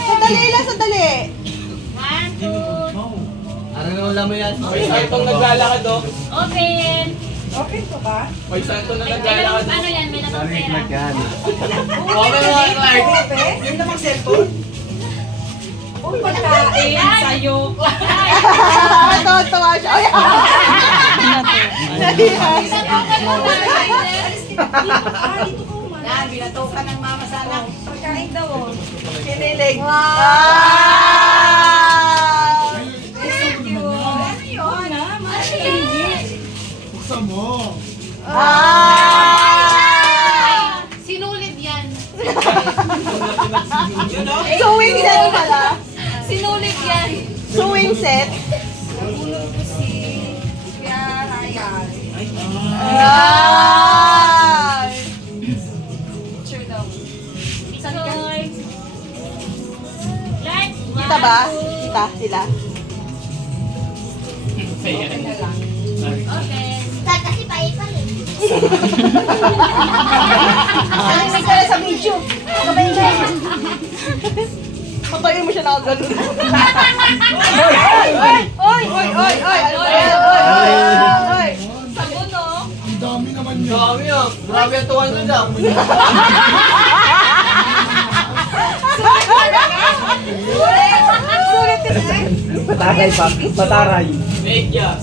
Sandali lang, sandali. Arang naman lang mo yan. May santong naglalakad o. Open! Okay po ba? May santong na May naglalakad. ano yan, may nakapera. Okay mga Clark. Okay? Yun lang ang cellphone? Uy, pagkain sa'yo. Tawa siya. Ay, Yan, binatukan ng mama sana. pagkain daw. Kinilig. Wow! Thank you. Ano yun? Buksan mo. Ah! Sinulit yan. Sewing set pala. Sinulit yan. Sewing set. Nabulog ko si Kuya Ryan. Ay! Picture daw. Picture. Light. Kita ba? Kita sila. Open na lang. Open. Kasi paipal eh. Ay, ka sa video. Kabayin ka. Patayin mo siya na ganun. Oy! Oy! Oy! Oy! Oy! Ano ba yan? Oy! Oy! Oy! Sabon o. Ang dami naman yun. Dami ah. Grabe ang tuwan nun ah. Sulit yun eh. Fake yan.